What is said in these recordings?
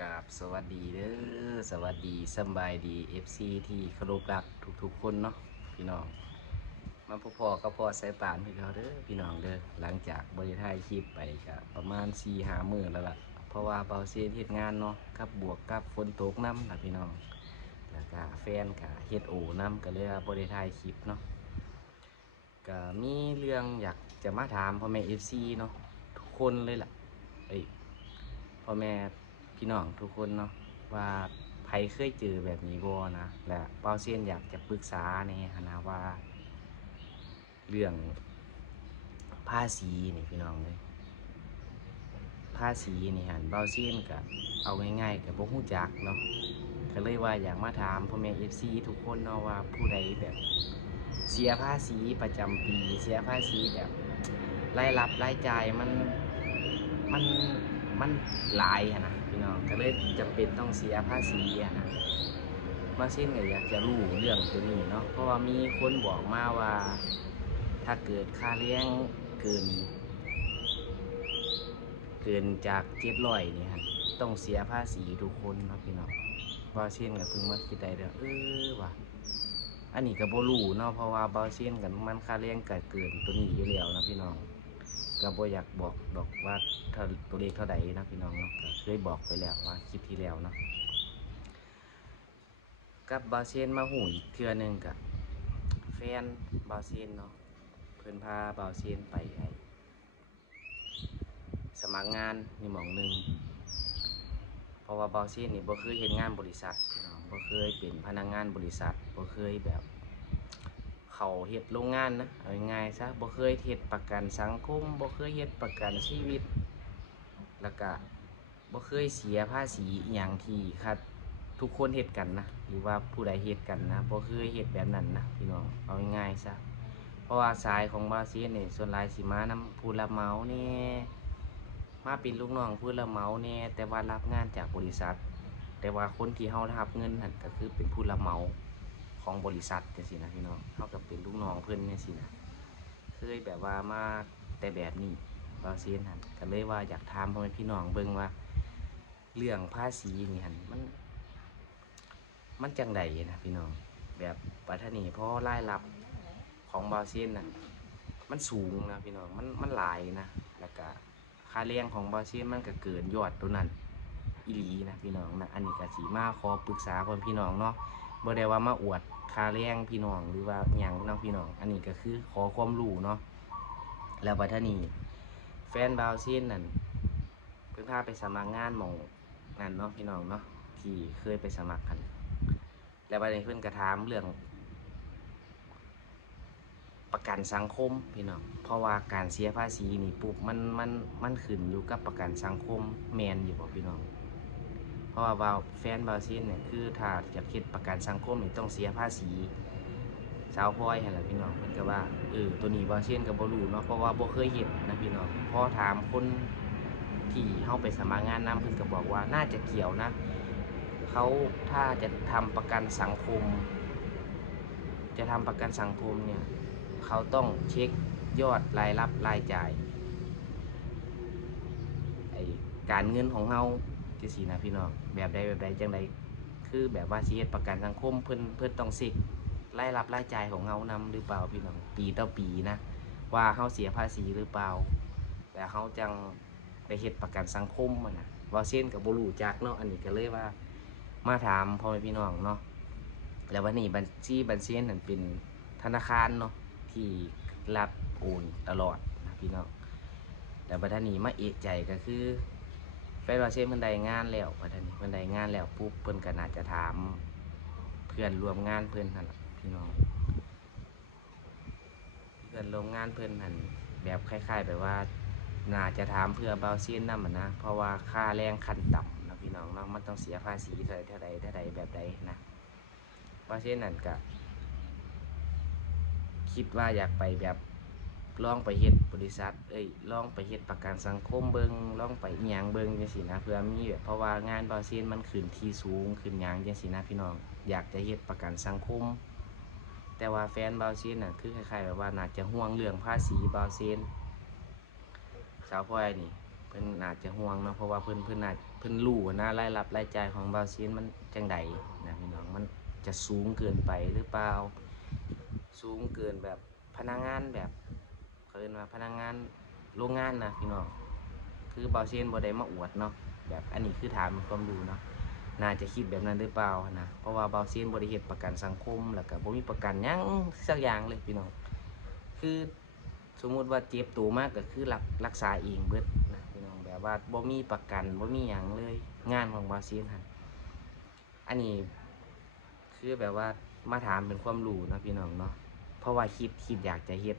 กราบสวัสดีเด้อสวัสดีสบายดี FC ที่เคารพรักทุกๆคนเนาะพี่น้อง มาพอๆก็พอใส่ป่านพี่เขาเด้อพี่น้องเด้อหลังจากบริทายคลิปไปก็ประมาณ4หามื้อแล้วล่ะ เพราะว่าเบาเซียนเฮ็ดงานเนาะกับบวกกับฝนตกน้ำล่ะพี่น้องแล้วก็แฟนก็เฮ็ดโอน้ำก็เลยว่าบริทายคลิปเนาะก็มีเรื่องอยากจะมาถามพ่อแม่ FC เนาะทุกคนเลยล่ะเอ้ยพ่อแม่ พี่น้องทุกคนเนาะว่าใครเคยเจอแบบนี้บ่นะและเป้าเซียนอยากจะปรึกษาในฐานะว่า เรื่องภาษีนี่พี่น้องเลยภาษีนี่หันเป้าเซียนกับเอาง่ายๆกับพวกหูจักเนาะก็เลยว่าอยากมาถามพ่อแม่เอฟซีทุกคนเนาะว่าผู้ใดแบบเสียภาษีประจำปีเสียภาษีแบบรายรับรายจ่ายมันมันมันหลายอะนะ น้องก็เลยจะเป็นต้องเสียภาษีนะมาเช่นก็อยากจะรู้เรื่องตัวนี้เนาะเพราะว่ามีคนบอกมาว่า ถ้าเกิดค่าเลี้ยงเกิน เกินจากเจ็ดร้อยนี่ฮะต้องเสียภาษีทุกคนนะพี่น้องว่าเช่นก็เพิ่งมาคิดได้เด้อเออว่ะอันนี้ก็บ่รู้เนาะเพราะว่าบาเช่นกันมันค่าเลี้ยงเก็เกินตัวนี้อยู่แล้วนะพี่น้อง ก็บ่อยากบอกดอกว่าเท่าตัวเลขเท่าใดนะพี่น้องเนาะก็เคยบอกไปแล้วว่าคลิปที่แล้วเนาะกับบาเซนมาหูอีกเทื่อหนึงกับแฟนบาเซนเนาะเพิ่อนพาบาเซนไปไอสมัครงานนี่หมองหนึ่งเพราะว่าบาเซนนี่บ่เคยเฮ็ดงานบริษัทพี่น้องบ่เคยเป็นพนักงานบริษัทบ่เคยแบบ เขาเฮ็ดโรงงานนะเอาง่ายซะบ่เคยเฮ็ดประกันสังคมบ่เคยเฮ็ดประกันชีวิต แล้วก็บ่เคยเสียภาษีอหย่างที่คัดทุกคนเฮ็ดกันนะหรือว่าผู้ใดเฮ็ดกันนะบ่เคยเฮ็ดแบบนั้นนะพี่น้องเอาง่ายซะเพราะว่าสายของบราซิลนี่ส่วนหลายสิมานํผู้รับเหมาแน่มาเป็นลูกน้องผู้รับเหมาแน่แต่ว่ารับงานจากบริษัท แต่ว่าคนที่เฮารับเงินนั่นก็คือเป็นผู้รับเหมา ของบริษัทจังซี่นะพี่น้องเท่ากับเป็นลูกน้องเพิ่อนจังซี่นะเคยแบบว่ามาแต่แบบนี้บาเซียนหันก็เลยว่าอยากถามพ่อแม่พี่น้องเบิ่งว่า เรื่องภาษีนี่หันมัน มันจังใดนะพี่น้อง แบบปัทนีเพราะรายรับของบาเซียนน่ะมันสูงนะพี่น้องมันมันหลายนะแล้วก็ค่าเลี้ยงของบาเซียนมันก็เกินยอดตัวนั้นอีหลีนะพี่น้องนะอันนี้ก็สีมาขอปรึกษาพ่อพี่น้องเนาะ บ่ได้ว่ามาอวดคาแรงพี่น้องหรือว่าหยังน้องพี่น้อง อันนี้ก็คือขอความรู้เนาะแล้วบัดเทนี้แฟนบาวซีนนั่นเพิ่งพาไปสมัครงานหมองนั่นเนาะพี่น้องเนาะที่เคยไปสมัครกัน แล้วบัดนี้เพิ่อนก็ถามเรื่องประกันสังคมพี่น้อง เพราะว่าการเสียภาษีนี่ปุ๊บมันมันมันขึ้นอยู่กับประกันสังคมแมนอยู่บ่พี่น้อง เพราะว่าบาวแฟนบาซินเนี่ยคือถ้าจะคิดประกันสังคมนี่ต้องเสียภาษีสาวพลอยเห็นแหละพี่น้องเพิ่นก็ว่าเออตัวนี้บาซินก็บ่รู้เนาะเพราะว่าบ่เคยเฮ็ดนะพี่น้องพอถามคนที่เฮาไปสมัครงานนํเพิ่นก็บอกว่าน่าจะเกี่ยวนะเขาถ้าจะทำประกันสังคม จะทำประกันสังคมเนี่ยเขาต้องเช็คยอดรายรับรายจ่ายการเงินของเฮา จังซี่นะพี่น้องแบบใดแบบใดจังใดคือแบบว่าสิเฮ็ดประกันสังคมเพิ่นเพิ่นต้องสิกรายรับรายจ่ายของเฮานำหรือเปล่าพี่น้องปีต่อปีนะ ว่าเฮาเสียภาษีหรือเปล่าแล้วเฮาจังไปเฮ็ดประกันสังคมอะนนะว่าเส้นกับบ่รู้จักเนาะอันนี้ก็เลยว่ามาถามพ่อแม่พี่น้องเนาะแล้ววันนี้บัญชีบัญชีนั่นเป็นธนาคารเนาะที่รับโอนตลอดนะพี่น้องแล้วบัดนี้มาเอะใจก็คือ แฟนว่าเช่นเพิ่นได้งานแล้วว่าท่านนี้เพิ่นได้งานแล้วปุ๊บเพิ่นก็น่าจะถาม เพื่อนรวมงานเพิ่นหั่นล่ะพี่น้อง เพื่อนรวมงานเพิ่นหั่นแบบคล้าย ๆ แบบว่า น่าจะถามเพื่อเบาเส้นนำอะนะเพราะว่าค่าแรงขั้นต่ำนะพี่น้องเนาะมันต้องเสียภาษีเท่าใดเท่าใดเท่าใดแบบใดนะเบาเส้นนั่นก็คิดว่าอยากไปแบบ ลองไปเฮ็ดบริษัท เอ้ยลองไปเฮ็ดประกันสังคมเบิงลองไปอิหยังเบิงจังซี่นะเพื่อมีแบบเพราะว่างานบาซีนมันขึ้นที่สูงขึ้นหยังจังซี่นะพี่น้องอยากจะเฮ็ดประกันสังคม แต่ว่าแฟนบาซีนน่ะคือคล้ายๆแบบว่าน่าจะห่วงเรื่องภาษีบาซีนสาวพลอยนี่เพิ่นพิ่นอาจจะห่วงเนาะเพราะว่าเพิ่นเพิ่นอาจเพิ่นรู้นะรายรับรายจ่ายของบาวซีนมันจังใดนะพี่น้องมันจะสูงเกินไปหรือเปล่า สูงเกินแบบพนักงานแบบ เขาเรียกว่าพนักงานโรงงานนะพี่น้องคือบาวซียนบ่ได้มาอวดเนาะแบบอันนี้คือถามความรู้เนาะน่าจะคิดแบบนั้นหรือเปล่านะเพราะว่าบาวซียนบ่ได้เฮ็ดประกันสังคมแล้วก็บ่มีประกันยังสักอย่างเลยพี่น้องคือสมมุติว่าเจ็บตัวมากก็คือรักรักษาเองเบิดนะพี่น้องแบบว่าบ่มีประกันบ่มีหยังเลยงานของบาซีนหั่นอันนี้คือแบบว่ามาถามเป็นความรู้นะพี่น้องเนาะเพราะว่าคิดคิดอยากจะเฮ็ด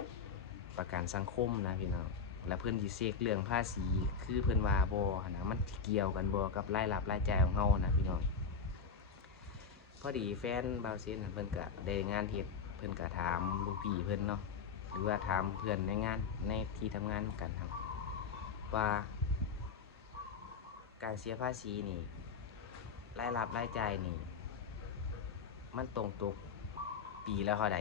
ประกันสังคมนะพี่น้องแล้วเพิ่อนสิเสกเรื่องภาษีคือเพิ่อนว่าบ่หั่นะมันเกี่ยวกันบ่กับรายรับรายจ่ายของเฮานะพี่น้องพอดีแฟนบาวเซีนหั่นเพิ่อนก็ได้งานเฮ็ดเพิ่อนก็ถามลูกพี่เพิ่อนเนาะหรือว่าถามเพื่อนในงานในที่ทำงานกันครับว่าการเสียภาษีนี่รายรับรายจ่ายนี่ มันตรงตกปีและเท่าใด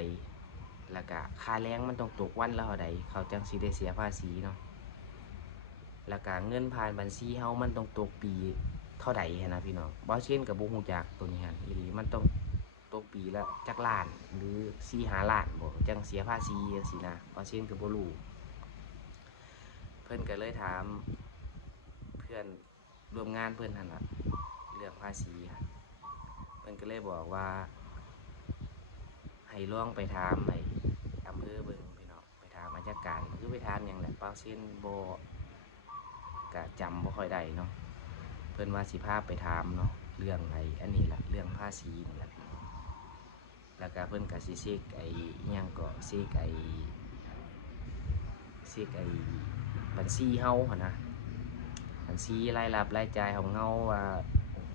แล้วก็ค่าแรงมันตรงตกวันละเท่าใดเขาจังสิได้เสียภาษีเนาะแล้วก็เงินผ่านบัญชีเฮามันตรงตกปีเท่าใดนนะพี่น้องบ่เช่นกับบ่ฮู้จักตัวนี้หั่นอีหลีมันต้องตกปีละจักล้านหรือสี่หาล้านบ่จังเสียภาษีจังซี่นะเพราเช่นก็บ่รู้เพิ่อนก็เลยถามเพื่อนร่วมงานเพิ่อนหั่นละเรื่องภาษีค่ะเพิ่อนก็เลยบอกว่าให้ลองไปถามไอ้ อำเภอเบิ่งพี่น้องไปถามราชการคือไปถามหยังแหละเปล่าเช่นโบก็จำบ่ค่อยได้เนาะเพิ่อนว่าสิพาไปถามเนาะเรื่องอะไอ้อันนี้ละเรื่องภาษีนี่ล่ะแล้วก็เพิ่อนก็สิเสกไอ้ยังก็เสกไอ้เสกไอ้บัญชีเฮาหนะบัญชีรายรับรายจ่ายของเฮาว่า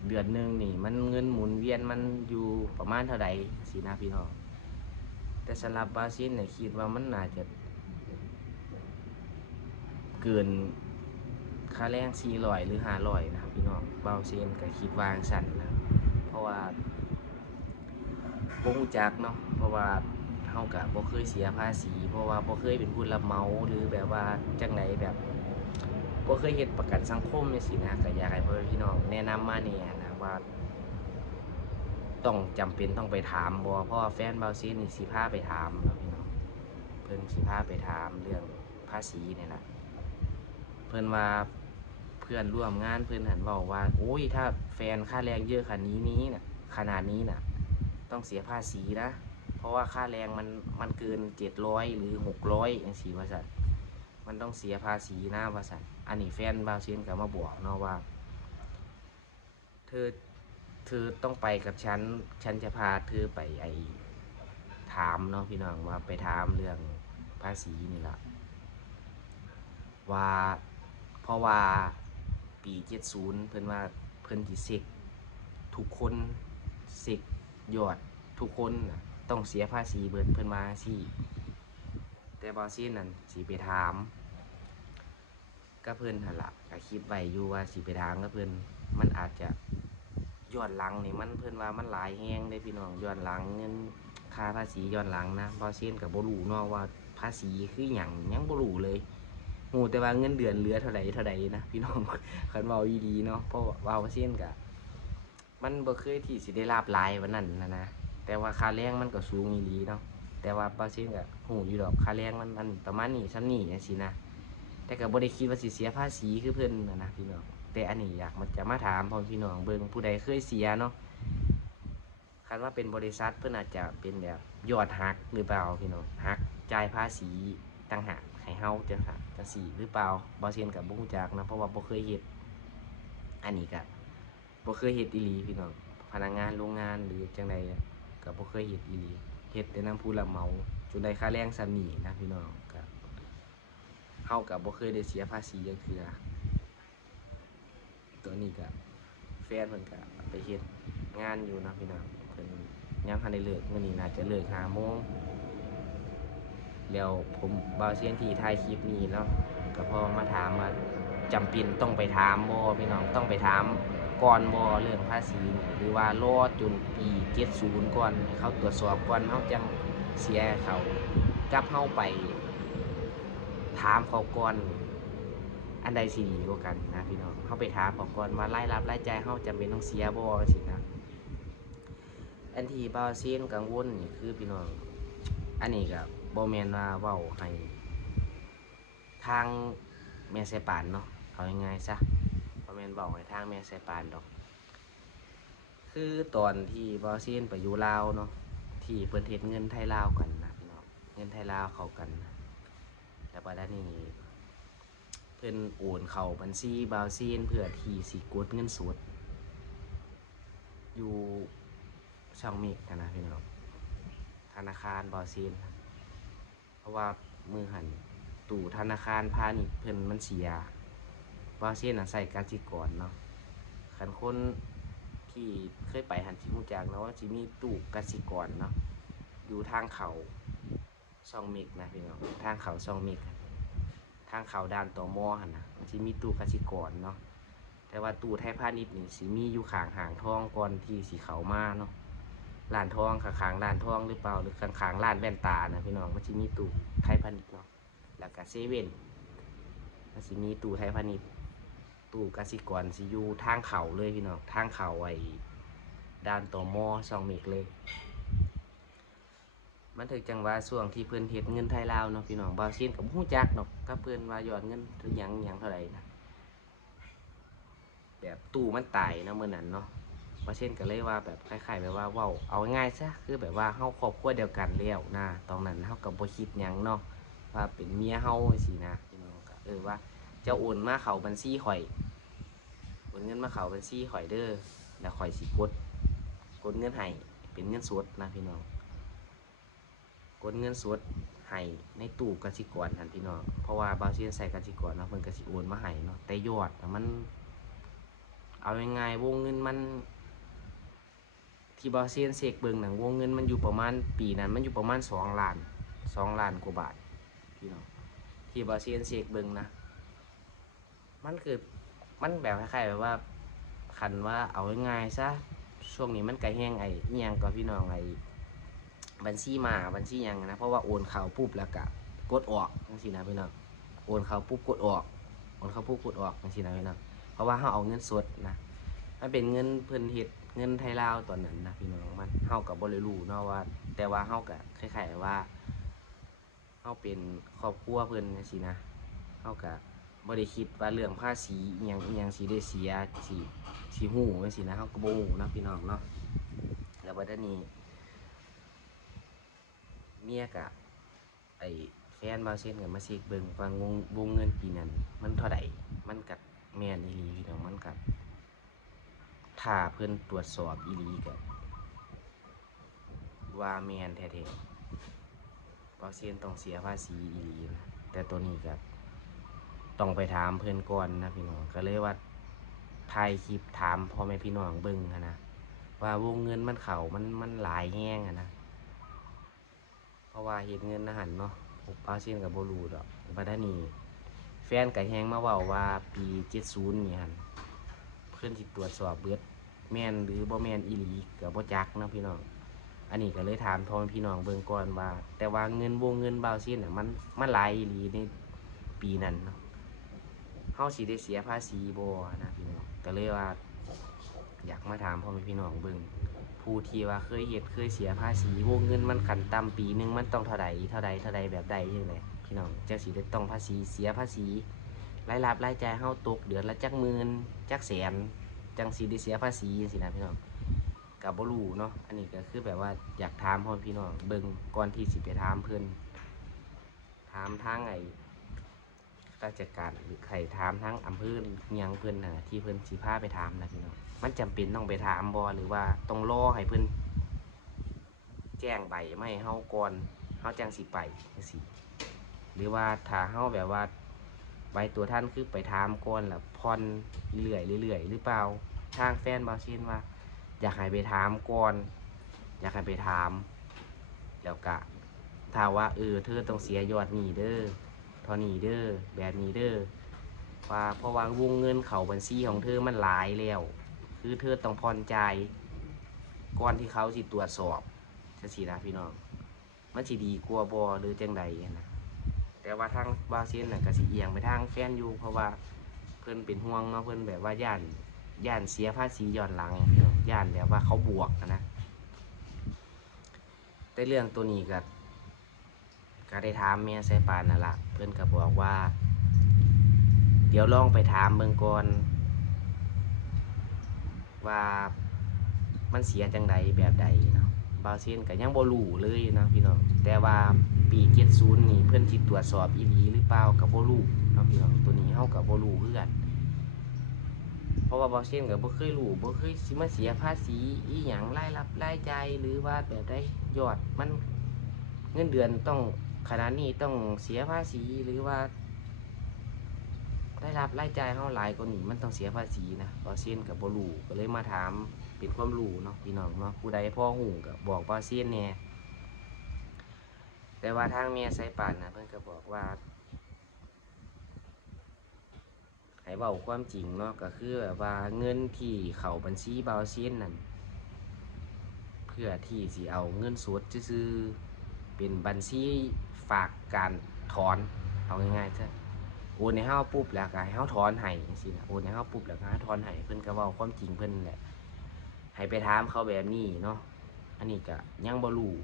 เดือนหนึ่งนี่ มันเงินหมุนเวียนมันอยู่ประมาณเท่าใดสินะพี่น้อง แต่สำหรับบราซิลเนี่ยคิดว่ามันน่าจะเกินค่าแรง400หรือ500นะครับพี่น้องบราซิลก็คิดวางสั่นนะเพราะว่าบ่รู้จักเนาะเพราะว่าเฮาก็บ่เคยเสียภาษี เพราะว่าบ่เคยเป็นผู้รับเหมาหรือแบบว่าจังไดแบบบ่เคยเฮ็ดประกันสังคมจังซี่นะก็อยากให้พ่อพี่น้องแนะนำมาแหน่นะว่า ต้องจำเป็นต้องไปถามบ่เพราะว่าแฟนเบาซีนี่สิพาไปถามเนาะพี่น้องเพิ่นสิพาไปถามเรื่องภาษีเนี่ล่ะเพิ่นว่าเพื่อนร่วมงานเพิ่นหันเว้าว่าโอ้ยถ้าแฟนค่าแรงเยอะขนาดนี้นี้น่ะขนาดนี้น่ะต้องเสียภาษีนะ เพราะว่าค่าแรงมันมันเกินเจ็ดร้อยหรือหกร้อยอย่างสี่ว่าสันมันต้องเสียภาษีนะว่าสันอันนี้แฟนบาเซียนก็มาบอกเนาะว่า เธอ เธอต้องไปกับฉัน ฉันจะพาเธอไปไอถามเนาะพี่น้องว่าไปถามเรื่องภาษีนี่ละว่า เพราะว่าปีเจ็ดศูนย์เพิ่นว่าเพิ่นจิเซกทุกคนเซกยอดทุกคนต้องเสียภาษีเบิดเพิ่นมาสิแต่บอซีนนั่นสิไปถาม ก็เพิ่นหันละก็คิดไว้อยู่ว่าสิไปถามก็เพิ่นมันอาจจะ ย้อนหลังนี่มันเพิ่นว่ามันหลายแฮงเด้พี่น้องย้อนหลังเงินค่าภาษีย้อนหลังนะบอเซีนกับบรูเนาะว่าภาษีคือหยังยังบรูเลยฮู้แต่ว่าเงินเดือนเหลือเท่าใดเท่าใดนะพี่น้องคันเว้าอีหลีเนาะเพราะว่าบอซีนก็มันบ่เคยที่สิได้ราบลายวันนั้นนะนะแต่ว่าค่าแรงมันก็สูงอีหลีเนาะแต่ว่าบางสิ่งก็หูอยู่ดอกค่าแรงมันมันประมาณนี้ซ้ำนี้จังซี่นะแต่ก็บ่ได้คิดว่าสิเสียภาษีคือเพิ่นนะนะพี่น้อง แต่อันนี้อยากมันจะมาถามพ่อพี่น้องเบิงผู้ใดเคยเสียเนาะคันว่าเป็นบริษัทเพิ่อนอาจจะเป็นแบบยอดหักหรือเปล่าพี่น้องหักจ่ายภาษีต่างหากให้เฮาจังซั่นจังซี่หรือเปล่าบ่เซียนก็บ่รู้จักนะเพราะว่าบ่เคยเฮ็ดอันนี้ก็บ่เคยเฮ็ดอีหลีพี่น้องพนักงานโรงงานหรือจังใดก็บ่เคยเฮ็ดอีหลีเฮ็ดแต่นํผู้รับเมาจนได้ค่าแรงซำนี้นะพี่น้องก็เฮาก็บ่เคยได้เสียภาษีจักเทือ ตัวนี้ก็แฟนเพิ่นก็ไปเฮ็ดงานอยู่นะพี่น้องเพิ่นยังทันได้เลิกมื้อนี้น่าจะเลิก5โมงแล้วผมบ่าวเซียนที่ถ่ายคลิปนี้เนาะก็พอมาถามว่าจำเป็นต้องไปถามบ่พี่น้องต้องไปถามก่อนบ่เรื่องภาษีหรือว่ารอจนปี70ก่อนเขาตรวจสอบก่อนเฮาจังเสียเขากับเฮาไปถามเขาก่อน อันใดสิดีกว่ากันนะพี่น้องเฮาไปถามเขอก่อนว่าไล่รับไล่ใจายเฮาจำเป็นต้องเสียบ่สินะอันที่บาเซียนกังวลนี่คือพี่น้องอันนี้ก็บ่แมนว่าเว้าให้ ทางแม่ไสปานเนาะเอาง่ายๆซะบ่แมนเว้าให้ทางแม่ไสปานดอก คือตอนที่บ่าวเซียนไปอยู่ลาวเนาะที่เพิ่นเฮ็ดเงินไทยลาวกันนะพี่น้องเงินไทยลาวเข้ากันนะแล้วบัดนี้ เพิ่นโอนเข้าบัญชีบาวซีนเพื่อที่สิกดเงินสด อยู่ช่องเมกนะนะพี่น้องธนาคารบาวซีนครับเพราะว่ามือหันตู่ธนาคารพาณิชย์เพิ่นมันเสียบาวซีนน่ะใส่กสิกรเนาะคันคนที่เคยไปหันสิฮู้จักเนาะว่าสิมีตู้กสิกรเนาะอยู่ทางเขาซองมิกนะพี่น้องทางเขาซองมิก ทางเขาด่านต่อมอหันนะมันสิมีตู้กสิกรเนาะแต่ว่าตู้ไทยพาณิชย์นี่สิมีอยู่ขางหางทองก่อนที่สิเขามาเนาะร้านทองข้างๆร้านทองหรือเปล่าหรือข้างๆร้านแว่นตานะพี่น้องมันสิมีตู้ไทยพาณิชย์เนาะแล้วก็เซเว่นมันสิมีตู้ไทยพาณิชย์ตู้กสิกรสิอยู่ทางเขาเลยพี่น้องทางเขาไอ้ด้านต่อมอซองเมกเลย มันถึงจังว่าช่วงที่เพิ่อนเฮ็ดเงินไทยลาวเนาะพี่น้องบาเซียนกับฮู้จักเนาะก็เพิ่อนว่ายอดเงินหรือหยังหยังเท่าไหร่นะแบบตู้มันตายเนาะมื้อนั้นเนาะบาเซียนก็เลยว่าแบบคล้ายๆแบบว่าว้าเอาง่ายๆซะคือแบบว่าเฮาครอบครัวเดียวกันแล้วนะตอนนั้นเฮาก็บ่คิดหยังเนาะว่าเป็นเมียเฮาจังซี่นะพี่น้องก็เออว่าจะโอนมาเขาบัญชีข่อยโอนเงินมาเขาบัญชีข่อยเด้อแล้วข่อยสิกดกดเงินให้เป็นเงินสดนะพี่น้อง กดเงินสดให้ในตู้กสิกรหันพี่น้องเพราะว่าบางทีใส่กสิกรเนาะเพิ่นกสิโอนมาให้เนาะแต่ยอดมัน เอาง่ายๆวงเงินมัน ที่บาเซียนเสกเบิงหนังวงเงินมันอยู่ประมาณปีนั้นมันอยู่ประมาณสองล้านสองล้านกว่าบาทพี่น้องที่บาเซียนเสกเบิงนะ มันคือมันแบบคล้ายๆแบบว่าคันว่าเอาง่ายๆซะช่วงนี้มันไกลแห้งไอ้เอียงกับพี่น้องไอ้ บัญชีมาบัญชียังนะเพราะว่าโอนเข้าปุ๊บแล้วก็กดออกจังซี่นะพี่น้องโอนเข้าปุ๊บกดออกโอนเข้าปุ๊บกดออกจังซี่นะพี่น้องเพราะว่าเฮาเอาเงินสดนะมันเป็นเงินเพิ่นเฮ็ดเงินไทยลาวตอนนั้นนะพี่น้องมันเฮาก็บ่ได้รู้เนาะว่า แต่ว่าเฮาก็คล้ายๆว่าเฮาเป็นครอบครัวเพิ่นจังซี่นะเฮาก็บ่ได้คิดว่าเรื่องภาษีอิหยังอิหยังสิได้เสียสิสิฮู้จังซี่นะเฮาก็บ่ฮู้นะพี่น้องเนาะแล้วบัดนี้ เมียกะไอ้แฟนบาเซนก็มาเช็คเบิงว่างงวงเงินปีนั้น มันเท่าใดมันก็แม่นอีหลีพี่น้องมันก็ถ้าเพิ่อนตรวจสอบอีหลีก็ว่าแมนแท้ๆบาเซนต้องเสียภาษีอีหลีนะแต่ตัวนี้ก็ต้องไปถามเพื่อนก่อนนะพี่น้องก็เลยว่าถ่ายคลิปถามพ่อแม่พี่น้องเบิ่งนะว่า วงเงินมันเขามันมันหลายแห้งอะนะ เพราะว่าเห็นเงินนะหันเนาะผมป้าเช่นกับโบรูดอกบัดนี้แฟนไกับแฮงมาเว่าว่าปีเจ็ดศูนย์นี่หันเพื่อนที่ตรวจสอบเบิดแม่นหรือบ่แม่นอีหลีกับบ่จักนาะพี่น้องอันนี้ก็เลยถามพ่อแม่พี่น้องเบิ่งก่อนว่า แต่ว่าเงินวงเงินบาวซินน่ะมันมันหลายอีหลีในปีนั้นเนาะเฮาสิได้เสียภาษีบ่นะพี่น้องก็เลยว่า อยากมาถามพ่อแม่พี่น้องเบิ่ง ผู้ที่ว่าเคยเฮ็ดเคยเสียภาษีวงเงินมันขันต่ำปีหนึ่งมันต้องเท่าใดเท่าใดเท่าใดแบบใดจังไดพี่น้องจังสิได้ต้องภาษีเสียภาษีรายรับรายจ่ายเฮาตกเดือนละจักหมื่นจักแสนจังสิได้เสียภาษีจังซี่นะพี่น้องก็บ่รู้เนาะอันนี้ก็คือแบบว่าอยากถามพ่อพี่น้องเบิ่งก่อนที่สิไปถามเพิ่นถามทางไอ ราชการหรือใครถามทั้งอำเภอเมียงเพื่อนนะที่เพื่อนสีผ้าไปถามนะพี่น้องมันจำเป็นต้องไปถามบอหรือว่าต้องรอให้เพื่อนแจ้งใบไม่ให้เฮาก่อนเฮาจังสิไปสิหรือว่าถ้าเฮาแบบว่าใบตัวท่านคือไปถามก่อนแล้วพรเรื่อยเรื่อยๆหรือเปล่าทางแฟนบาชินว่า อยากให้ไปถามก่อนอยากให้ไปถามแล้วกะถ้าว่าเออเธอต้องเสียยอดหนี้เด้อ ท่านี้เด้อแบบนี้เด้อว่าเพราะว่าวงเงินเขาบัญชีของเธอมันหลายแล้ว คือเธอต้องผ่อนจ่ายก่อนที่เขาสิตรวจสอบจะสีนะพี่น้องมันสิดีกลัวบอหรือจังใดนะแต่ว่าทางบาเซียนน่ะก็สิเอียงไปทางแฟนอยู่เพราะว่าเพิ่นเป็นห่วงเนาะเพิ่นแบบว่าย่านย่านเสียภาษีย้อนหลังย่านแบบว่าเขาบวกอะนะแต่เรื่องตัวนี้ก็ ก็ได้ถามแม่สายปานนั่นละเพิ่อนก็บอกว่า เดี๋ยวลองไปถามเบิ่งก่อนว่ามันเสียจังใดแบบใดเนาะบาเซียนก็ยังบ่รู้เลยนะพี่น้องแต่ว่าปี70นี่เพิ่อนสิตรวจสอบอีหลีหรือเปล่าก็บ่รู้เนาะพี่น้องตัวนี้เฮาก็บ่รู้คือนเพราะว่าบางเชนก็บ่เคยรู้บ่เคยสิมาเสียภาษีอีหยังรายรับรายจ่ายหรือว่าแบบได้ยอดมันเงินเดือนต้อง ขนาดนี้ต้องเสียภาษีหรือว่า ได้รับรายจ่ายเฮาหลายกว่านี้มันต้องเสียภาษีนะบางเช่นก็บ่รู้ก็เลยมาถามเป็นความรู้เนาะพี่น้องเนาะผู้ใดพ่อหูก็บบอกบางเช่นแหน่ยแต่ว่าทางเมียไสปานนะเพิ่นก็บอกว่าให้เว้าความจริงเนาะก็คือแบบว่าเงินที่เข้าบัญชีบาวเซียนนั่นเพื่อที่สิเอาเงินสดซื่อเป็นบัญชี ฝากการถอนเอาง่ายๆซะโอนในห้าปุ๊บแล้วก็ให้เฮาถอนให้จังซี่นะโอนในห้าปุ๊บแล้วก็ให้ถอนให้เพิ่นก็เว้าความจริงเพิ่นแหละให้ไปถามเขาแบบนี้เนาะอันนี้ก็ยังบ่รู้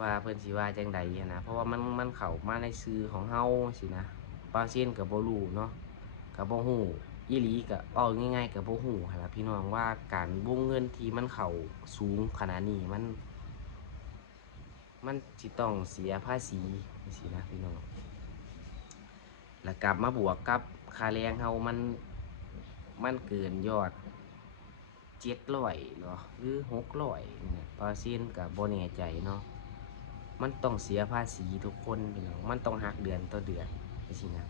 ว่าเพิ่นสิว่าจังใดนะเพราะว่ามันมันเข้ามาในชื่อของเฮาสินะบาเซียนก็บ่รู้เนาะกับบ่ฮู้อีหลีก็เอาง่ายๆกับบ่ฮู้หั่นล่ะพี่น้องว่าการวงเงินที่มันเข้าสูงขนาดนี้มัน มันสิต้องเสียภาษีจังซี่นะพี่น้องแล้วกลับมาบวกกับค่าแรงเฮามันมันเกินยอด700เหรอหรือ600เนี่ยเปอร์เซ็นต์ก็บ่แน่ใจเนาะมันต้องเสียภาษีทุกคนพี่น้องมันต้องหักเดือนต่อเดือนจังซี่นะ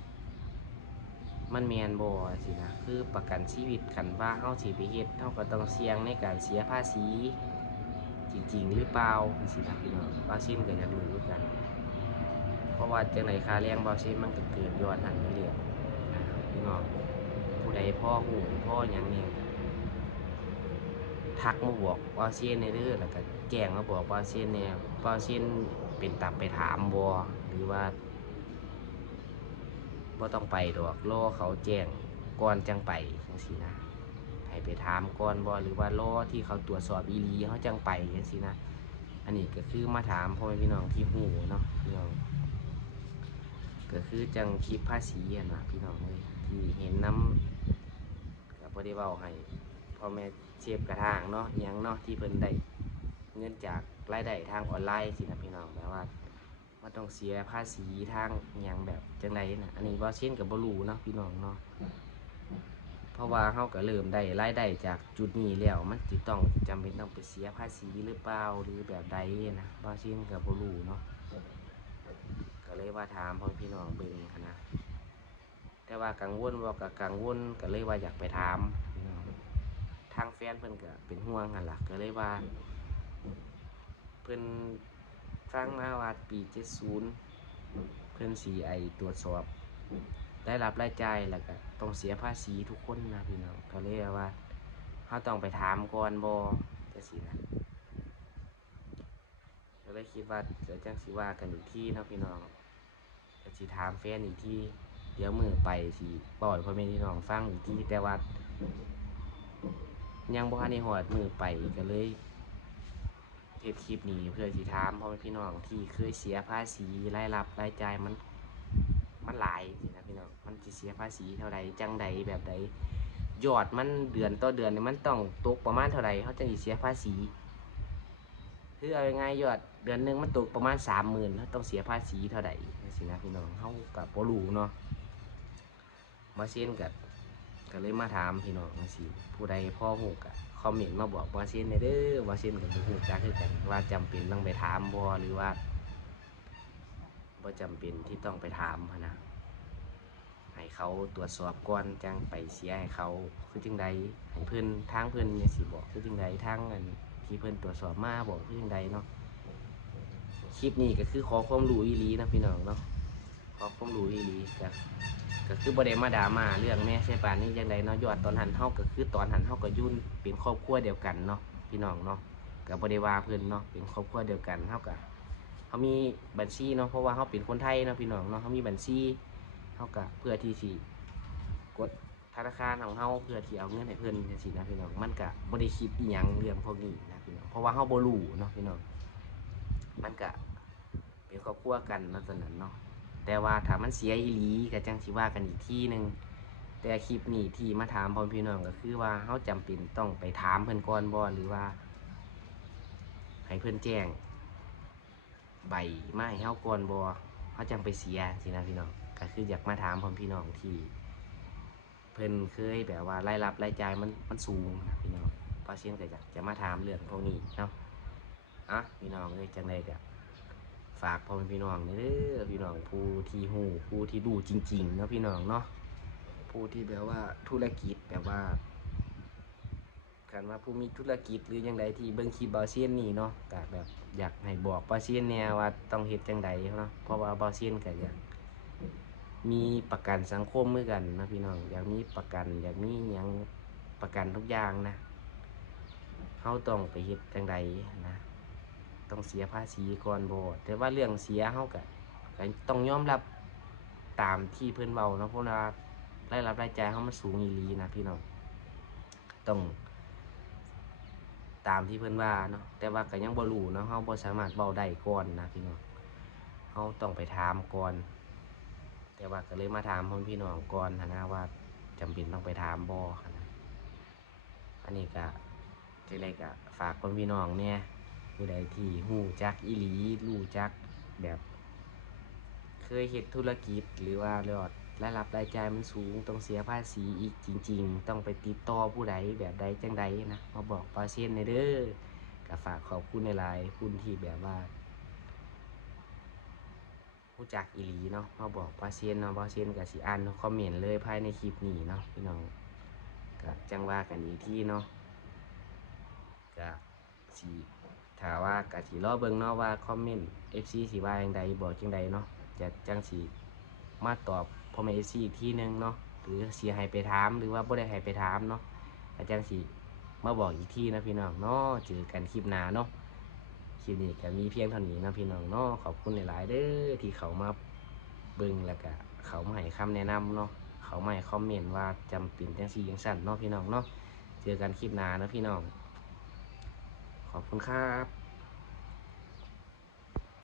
มันแมนบอสินะคือประกันชีวิตขันว่าเฮาสิไปเฮ็ดเฮาก็ต้องเสี่ยงในการเสียภาษี จริง ๆ หรือเปล่าสินะพี่น้องบาซินก็จะรู้คือกัน เพราะว่าจังไหนค่าแรงบาซินมันก็เกินยอดหันไปเรื่อยพี่น้องผู้ใดพ่อหูพ่อหยังนี่ยทักมาบอกบาซินในเด้อแล้วก็แจงมาบอกบาซินเนี่ยบาซินเป็นตับไปถามบ่หรือว่าบ่ต้องไปดอกรอเขาแจ้งก่อนจังไปจังซี่นะ ให้ไปถามก่อนบ่หรือว่ารอที่เขาตรวจสอบอีหลีเขาจังไปจังซี่นะอันนี้ก็คือมาถามพ่อแม่พี่น้องที่หูเนาะพี่น้องก็คือจังคลิปภาษีนะพี่น้องเลยที่เห็นน้ำก็บ่ได้เว้าให้พ่อแม่เชฟกระทางเนาะยังเนาะที่เพิ่นได้เงินจากรายได้ทางออนไลน์สินะพี่น้องแบบว่ามันต้องเสียภาษีทางอย่างแบบจังไดนะอันนี้บ่เช่นกับบรูเนาะพี่น้องเนาะ ราะว่าเฮาก็เริ่มได้รายได้จากจุดนี้แล้วมันสิต้องจำเป็นต้องไปเสียภาษีหรือเปล่าหรือแบบใดนะบ่เช่นกับบรูเนาะก็เลยว่าถามพ่อพี่น้องเบิ่งนนะแต่ว่ากังวลว่าก็กังวลก็เลยว่าอยากไปถามทางแฟนเพิ่อนก็เป็นห่วงหั่นล่ะก็เลยว่า เพิ่อนฟังมาว่าปี70เพิ่อนสีไอตรวจสอบ ได้รับรายจ่ายแล้วก็ต้องเสียภาษีทุกคนนะพี่น้องก็เลยว่าเราต้องไปถามก่อนบ่จังซี่นะก็เลยคิดว่าเดี๋ยวจังสิว่ากันอีกทีเนะพี่น้องก็สิถามแฟนอีกที่เดี๋ยวมือไปสิปล่อยพ่อแม่พี่น้องฟังอีกที่แต่ว่ายังบ่ทันได้ฮอดมือไปก็เลยเทปคลิปนี้เพื่อสิถามพ่อแม่พี่น้องที่เคยเสียภาษีรายรับรายจ่ายมัน มันหลายสินะพี่น้องมันจะเสียภาษีเท่าใดจังใดแบบใดยอดมันเดือนต่อเดือนนี่มันต้องตกประมาณเท่าใดเขาจะสิเสียภาษีคือเอาง่ายยอดเดือนหนึ่งมันตกประมาณสามหมื่นเขาต้องเสียภาษีเท่าใดสินะพี่น้องเขากับบ่รู้เนาะมาเช่นกับก็เลยมาถามพี่น้องจังซี่ผู้ใดพ่อหูกะคอมเมนต์มาบอกวาเช่นในเด้อวาเช่นกับผู้จักคือกันว่าจำเป็นต้องไปถามบ่หรือว่า บ่จำเป็นที่ต้องไปถามหั้นนะให้เขาตรวจสอบก่อนจังไปเสียให้เขาคือจังใดให้เพิ่นทางเพิ่นเนี่ยสิบอกคือจังใดทางอันที่เพิ่นตรวจสอบมาบอกคือจังใดเนาะคลิปนี้ก็คือขอความรู้อีหลีนะพี่น้องเนาะขอความรู้อีหลีก็ก็คือบ่ได้มาด่ามาเรื่องแม่ใช่ปานนี้จังใดเนาะยอดตอนหันเฮาก็คือตอนหันเฮาก็ยุ่นเป็นครอบครัวเดียวกันเนาะพี่น้องเนาะก็บ่ได้ว่าเพิ่นเนาะเป็นครอบครัวเดียวกันเฮาก็ เฮามีบัญชีเนาะเพราะว่าเฮาเป็นคนไทยเนาะพี่น้องเนาะเฮามีบัญชีเฮาก็เพื่อที่สิกดธนาคารของเฮาเพื่อที่เอาเงินให้เพิ่อนจังซี่นะพี่น้องมันก็บ่ได้คิดอีหยังเรื่องพวกนี้นะพี่น้องเพราะว่าเฮาบ่รู้เนาะพี่น้องมันก็เป็นครอบครัวกันเนาะตอนนั้นเนาะแต่ว่าถ้ามันเสียอีหลีก็จังสิว่ากันอีกที่หนึ่งแต่คลิปนี้ที่มาถามพ่อพี่น้องก็คือว่าเฮาจำเป็นต้องไปถามเพิ่อนก่อนบ่หรือว่าให้เพิ่อนแจ้ง ใบไม้เฮาก่อนบ่เฮาจังไปเสียสินะพี่น้องก็คืออยากมาถามพ่อพี่น้องที่ เพิ่นเคยแบบว่ารายรับรายจ่ายมันมันสูงนะพี่น้องเพราะเช่นก็อยากจะมาถามเรื่องพวกนี้เนาะอะพี่น้องเอ้ยจังไดก็ฝากพ่อพี่น้องเด้อพี่น้องผู้ที่ฮู้ผู้ที่ดูจริงๆเนาะพี่น้องเนาะผู้ที่แบบว่าธุรกิจแบบว่า กันว่าผู้มีธุรกิจหรือยังไดที่เบิ่งคลิปบาเซียนนี่เนาะก็แบบอยากให้บอกบาเซียนแนวว่าต้องเฮ็ดจังใดเนาะเพราะว่าบาเซียนก็อยากมีประกันสังคมเมือกันนะพี่น้องอยากมีประกันอยากมีหยังประกันทุกอย่างนะเขาต้องไปเฮ็ดจังใดนะต้องเสียภาษีก่อนบ่แต่ว่าเรื่องเสียเขาก็ต้องยอมรับตามที่เพื่อนเบาเนาะเพราะว่ารายรับรายจ่ายเขามันสูงอีลีนะพี่น้องต้อง ตามที่เพื่อนว่าเนาะแต่ว่าก็ยังบ่รู้เนาะเขาบ่สามารถเบาได้ก่อนนะพี่น้องเขาต้องไปถามก่อน แต่ว่าก็เลยมาถามพ่อพี่น้องก่อนหั้นะว่าจำเป็นต้องไปถามบอนะอันนี้ก็ทีแรกก็ฝากพ่อพี่น้องเนี่ยผู้ใดที่หูจักอีหลีรู้จักแบบ เคยเฮ็ดธุรกิจหรือว่าเรื่อด รายรับรายจ่ายมันสูงต้องเสียภาษีอีกจริง ๆ ต้องไปติดต่อผู้ใดแบบใดจังใดนะมาบอกปอเซ็นในเด้อก็ฝากขอบคุณในหลายๆคุณที่แบบว่ารู้จักอีหลีเนาะมาบอกว่าเซียนเนาะว่าเซียนกับสีอ่านคอมเมนต์เลยภายในคลิปนี้เนาะพี่น้องก็จังว่ากันอีกที่เนาะก็สีถามว่ากะสีรอเบิ่งเนาะว่าคอมเมนต์ FC สีว่าจังใดบอกจังใดเนาะจะจังสีมาตอบ พ่อแม่ FC อีกที่หนึงเนาะหรือเสีให้ไปถาม หรือว่าบ่ได้ให้ไปถามเนาะก็จังสีมาบอกอีกที่นะพี่น้องเนาะเจอกันคลิปหน้าเนาะคลิปนี้ก็มีเพียงเท่านี้นะพี่น้องเนาะขอบคุณหลาย ๆ เด้อที่เขามาเบิ่งแล้วก็เขามาให้คำแนะนำเนาะเขามาให้คอมเมนต์ว่าจำเป็นจังซี่จังสั่นเนาะพี่น้องเนาะเจอกันคลิปหน้านะพี่น้องขอบคุณครับ